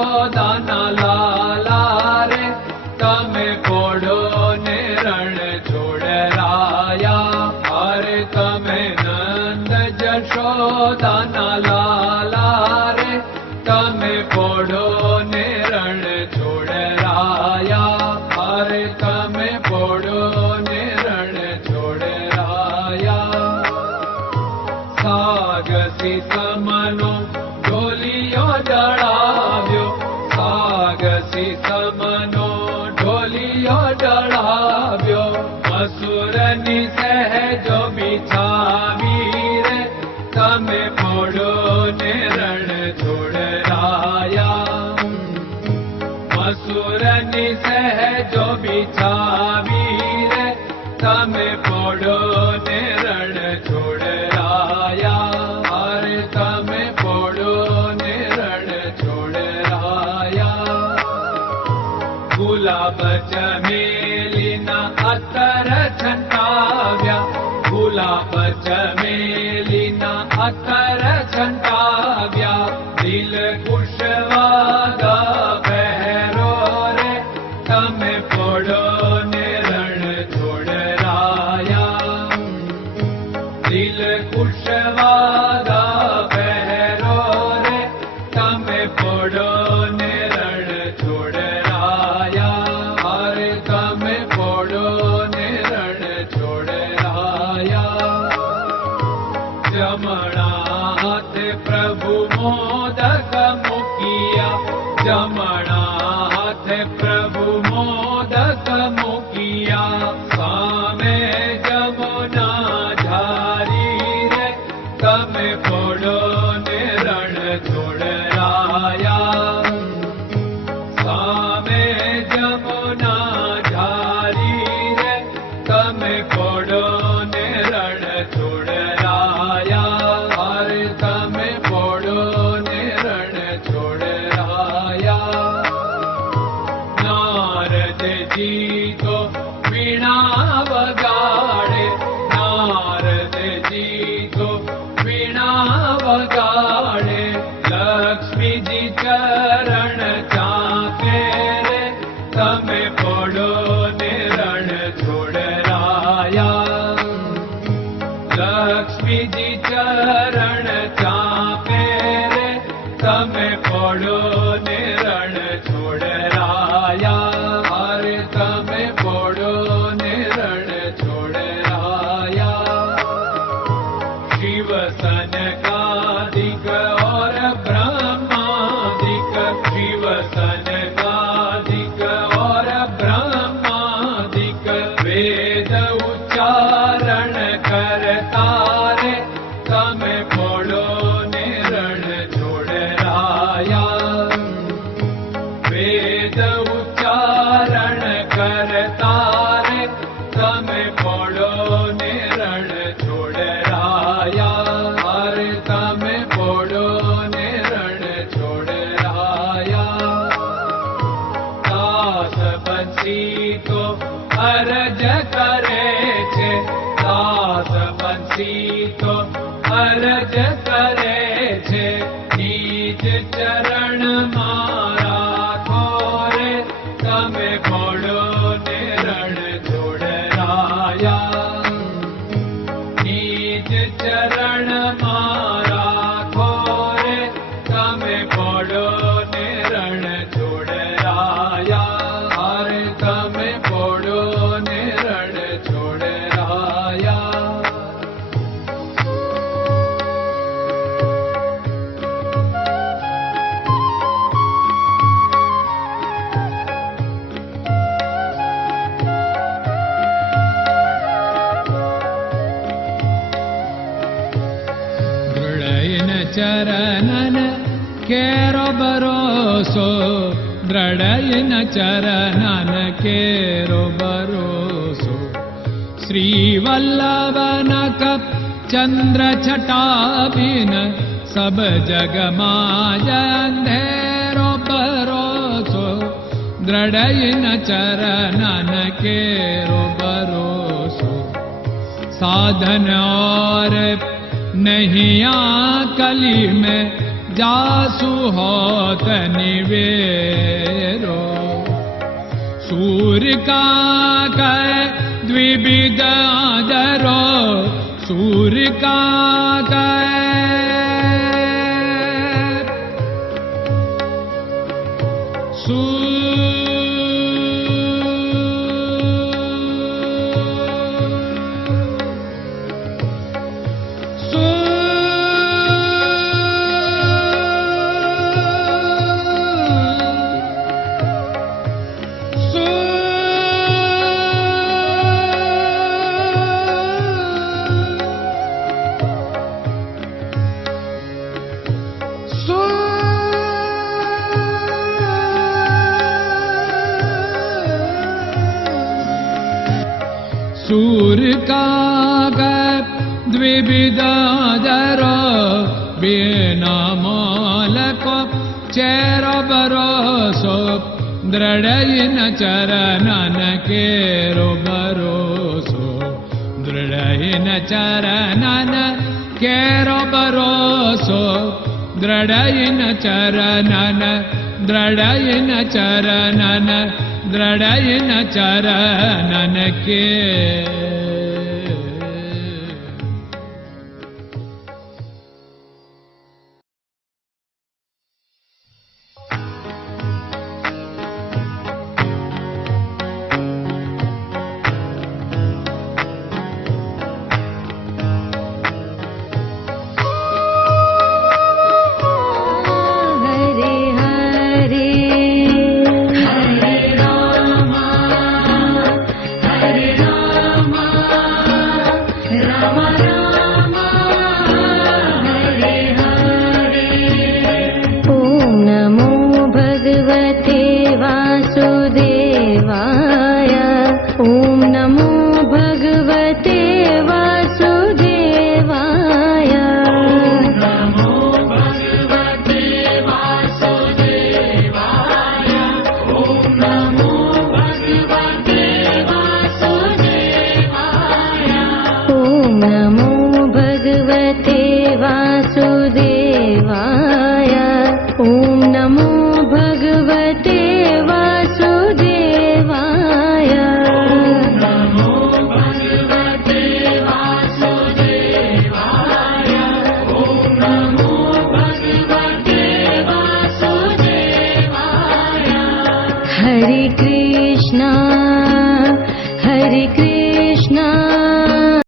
જશોદાના લાલા રે તમે પોડો ને રણ છોડરાયા. અરે તમે નંદ જશોદાના લાલા રે તમે પોડો ને રણ છોડરાયા. અરે તમે પોડો ને રણ છોડરાયા. સાગસી સમનો ઢોલિયો ડળાવ્યો, સાગસી સમનો ઢોલિયો ડળાવ્યો. મસૂરની સહેજો બિછાવી રે તમે પોડો ને રણ છોડરાયા. મસૂરની સહેજો બિછાવી રે તમે પોડો ને રણ છોડરાયા. અરે તમે પોડો ને રણ છોડરાયા. ગુલાબ ચમેલીના અત્તર છંટાવ્યા, ગુલાબ ચમેલીના અત્તર છંટાવ્યા. દિલ કુશવાદા પહેરો રે તમે પોડો ને રણ છોડરાયા. દિલ કુશવાદા પહેરો રે તમે પોડો ને રણ છોડરાયા. અરે તમે પોડો ને રણ છોડરાયા. જમણા હાથે પ્રભુ મોદક મૂકિયા, જમણા હાથે પ્રભુ મોદક મૂકિયા. સામે જમુના ઝારી રે તમે પોડો ને રણ છોડરાયા. સામે જમુના ઝારી રે તમે પોડો ને રણ છોડરાયા. અરે તમે પોડો ને રણ છોડરાયા. નારદજી તો વીણા વગાડે, નારદજી તો વીણા વગાડે. લક્ષ્મીજી ચરણ ચાકે રે તમે પોડો ને રણ છોડરાયા. લક્ષ્મીજી ચરણ ચાપે રે તમે પોડો ને રણ છોડરાયા. અરે તમે પોડો ને રણ છોડરાયા. શિવ સનકાદિક और ब्रह्मादिक, शिव सनकादिक और ब्रह्मादिक. वेद उच्चारण करता रे તમે પોડો ને રણ છોડરાયા. વેદ ઉચ્ચારણ કરતા રે તમે પોડો ને રણ છોડરાયા. અરે તમે પોડો ને રણ છોડરાયા. દાસ બંસી તો અરજ કરે છે, દાસ બંસી તો અરજ કરે છે. નીચ ચરણ મારા ખોરે તમે પોડો ને રણ છોડરાયા. નીચ ચરણ મારા ખોરે તમે પોડો ને રણ છોડરાયા. અરે તમે પોડો ને રણ છોડરાયા. ચરણન કેરો ભરોસો, દ્રઢયન ચરણન કેરો ભરોસો. શ્રી વલ્લભન કપ ચંદ્ર છટાબિન સબ જગમાં અંધેરો ભરોસો. દ્રઢયન ચરણન કેરો ભરોસો. साधन और नहीं कली में जासु होत निवेरो। सूर्य का कै द्विविध आदरो, सूर्य का सूर्य का द्विविधादरो, बिना मोल को चेर भरोसो, दृढ़ चरणन केरो भरोसो, दृढ़ चरणन केरो भरोसो, दृढ़ चरणन, दृढ़ चरणन, दृढ़ चरणन के। Hare Krishna, Hare Krishna.